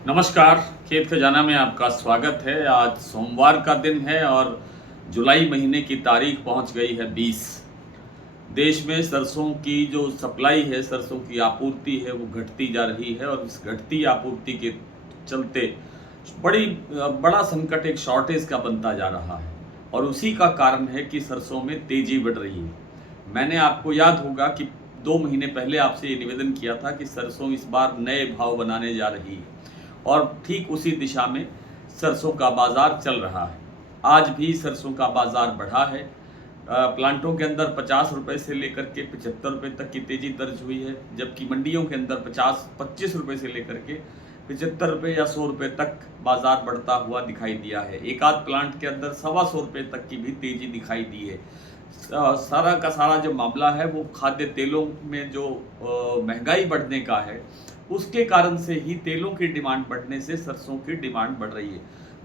नमस्कार। खेत खजाना में आपका स्वागत है। आज सोमवार का दिन है और जुलाई महीने की तारीख पहुंच गई है 20। देश में सरसों की जो सप्लाई है, सरसों की आपूर्ति है, वो घटती जा रही है और इस घटती आपूर्ति के चलते बड़ा संकट एक शॉर्टेज का बनता जा रहा है और उसी का कारण है कि सरसों में तेजी बढ़ रही है। मैंने आपको याद होगा कि 2 महीने पहले आपसे ये निवेदन किया था कि सरसों इस बार नए भाव बनाने जा रही है और ठीक उसी दिशा में सरसों का बाज़ार चल रहा है। आज भी सरसों का बाज़ार बढ़ा है। प्लांटों के अंदर 50 रुपये से लेकर के 75 रुपये तक की तेज़ी दर्ज हुई है, जबकि मंडियों के अंदर 25 रुपये से लेकर के 75 रुपये या 100 रुपये तक बाज़ार बढ़ता हुआ दिखाई दिया है। एक आध प्लांट के अंदर 125 रुपये तक की भी तेज़ी दिखाई दी है। सारा का सारा जो मामला है वो खाद्य तेलों में जो महंगाई बढ़ने का है, उसके कारण से ही तेलों की डिमांड बढ़ने से सरसों की डिमांड बढ़ रही है।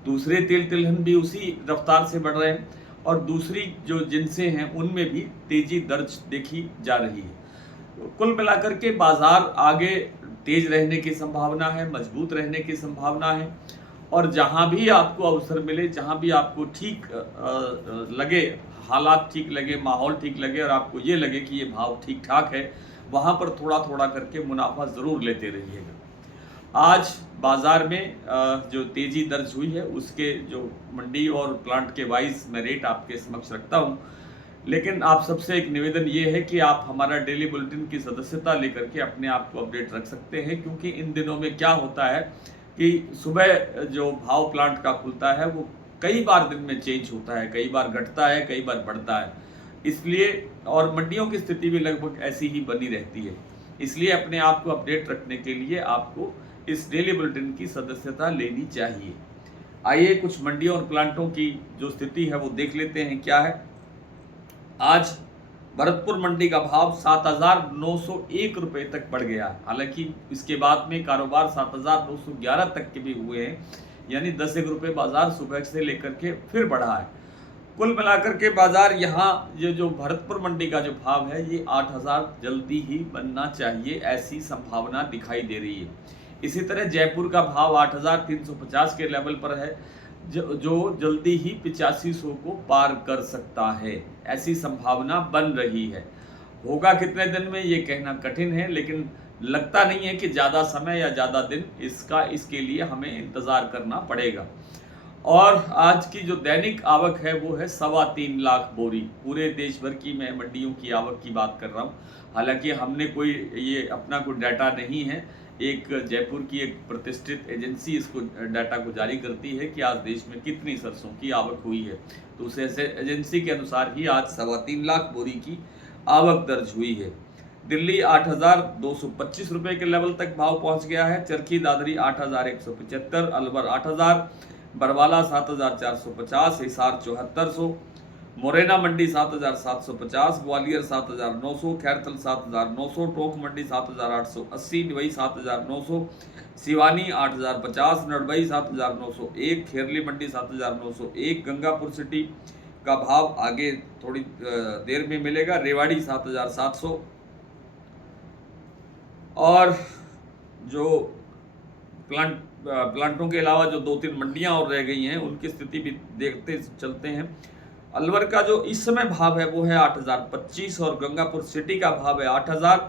दूसरे तेल तिलहन भी उसी रफ्तार से बढ़ रहे हैं और दूसरी जो जिनसें हैं उनमें भी तेजी दर्ज देखी जा रही है। कुल मिलाकर के बाजार आगे तेज रहने की संभावना है, मजबूत रहने की संभावना है और जहां भी आपको अवसर मिले, जहां भी आपको ठीक लगे, हालात ठीक लगे, माहौल ठीक लगे और आपको ये लगे कि ये भाव ठीक ठाक है, वहां पर थोड़ा थोड़ा करके मुनाफा ज़रूर लेते रहिएगा। आज बाज़ार में जो तेज़ी दर्ज हुई है उसके जो मंडी और प्लांट के वाइज मैं रेट आपके समक्ष रखता हूँ, लेकिन आप सबसे एक निवेदन ये है कि आप हमारा डेली बुलेटिन की सदस्यता लेकर के अपने आप को अपडेट रख सकते हैं, क्योंकि इन दिनों में क्या होता है कि सुबह जो भाव प्लांट का खुलता है वो कई बार दिन में चेंज होता है, कई बार घटता है, कई बार बढ़ता है। इसलिए और मंडियों की स्थिति भी लगभग ऐसी ही बनी रहती है। इसलिए अपने आप को अपडेट रखने के लिए आपको इस डेली बुलेटिन की सदस्यता लेनी चाहिए। आइए कुछ मंडियों और प्लांटों की जो स्थिति है वो देख लेते हैं क्या है। आज भरतपुर मंडी का भाव 7,901 रुपये तक बढ़ गया। हालांकि इसके बाद में कारोबार 7,911 तक के भी हुए हैं, यानी 10 रुपये बाजार सुबह से लेकर के फिर बढ़ा है। कुल मिलाकर के बाजार यहाँ ये जो भरतपुर मंडी का जो भाव है ये 8,000 जल्दी ही बनना चाहिए, ऐसी संभावना दिखाई दे रही है। इसी तरह जयपुर का भाव 8,350 के लेवल पर है, जो जल्दी ही 8500 को पार कर सकता है, ऐसी संभावना बन रही है। होगा कितने दिन में ये कहना कठिन है, लेकिन लगता नहीं है कि ज़्यादा समय या ज़्यादा दिन इसके लिए हमें इंतज़ार करना पड़ेगा। और आज की जो दैनिक आवक है वो है 3.25 लाख बोरी। पूरे देश भर की मैं मंडियों की आवक की बात कर रहा हूँ। हालांकि हमने कोई ये अपना कोई डाटा नहीं है, एक जयपुर की एक प्रतिष्ठित एजेंसी इसको डाटा को जारी करती है कि आज देश में कितनी सरसों की आवक हुई है, तो उस एजेंसी के अनुसार ही आज 3.25 लाख बोरी की आवक दर्ज हुई है। दिल्ली 8,225 रुपये के लेवल तक भाव पहुंच गया है। चरखी दादरी 8,175, अलवर 8,000, बरवाला 7,450, हिसार 7,400, मुरैना मंडी 7,750, ग्वालियर 7,900, खैरतल 7,900, टोंक मंडी 7,880, निवई 7,900, सिवानी 8,050, नड़बई 7,901, खेरली मंडी 7,901, गंगापुर सिटी का भाव आगे थोड़ी देर में मिलेगा, रेवाड़ी 7,700। और जो प्लांटों के अलावा जो 2-3 मंडियां और रह गई हैं उनकी स्थिति भी देखते चलते हैं। अलवर का जो इस समय भाव है वो है 8,025 और गंगापुर सिटी का भाव है 8,000।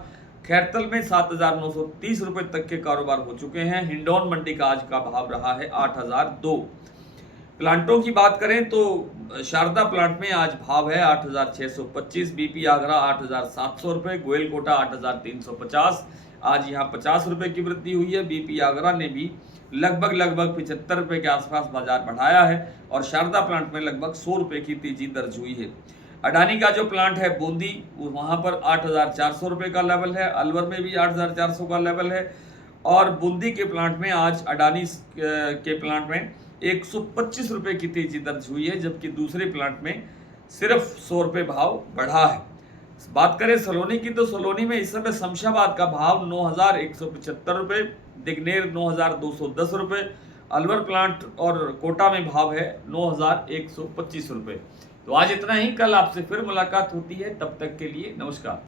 खैरतल में 7,930 रुपये तक के कारोबार हो चुके हैं। हिंडौन मंडी का आज का भाव रहा है 8,002। प्लांटों की बात करें तो शारदा प्लांट में आज भाव है 8,625, बीपी आगरा 8,700 रुपये, गोयल कोटा 8,350। आज यहाँ 50 रुपये की वृद्धि हुई है। बीपी आगरा ने भी लगभग 75 रुपये के आसपास बाजार बढ़ाया है और शारदा प्लांट में लगभग 100 रुपये की तेजी दर्ज हुई है। अडानी का जो प्लांट है बूंदी, वहाँ पर 8,400 रुपये का लेवल है। अलवर में भी 8,400 का लेवल है और बूंदी के प्लांट में आज अडानी के प्लांट में 125 रुपये की तेजी दर्ज हुई है, जबकि दूसरे प्लांट में सिर्फ 100 रुपये भाव बढ़ा है। बात करें सलोनी की तो सलोनी में इस समय शमशाबाद का भाव 9,175 रुपये, दिग्नेर 9,210 रुपये, अलवर प्लांट और कोटा में भाव है 9,125 रुपये। तो आज इतना ही। कल आपसे फिर मुलाकात होती है, तब तक के लिए नमस्कार।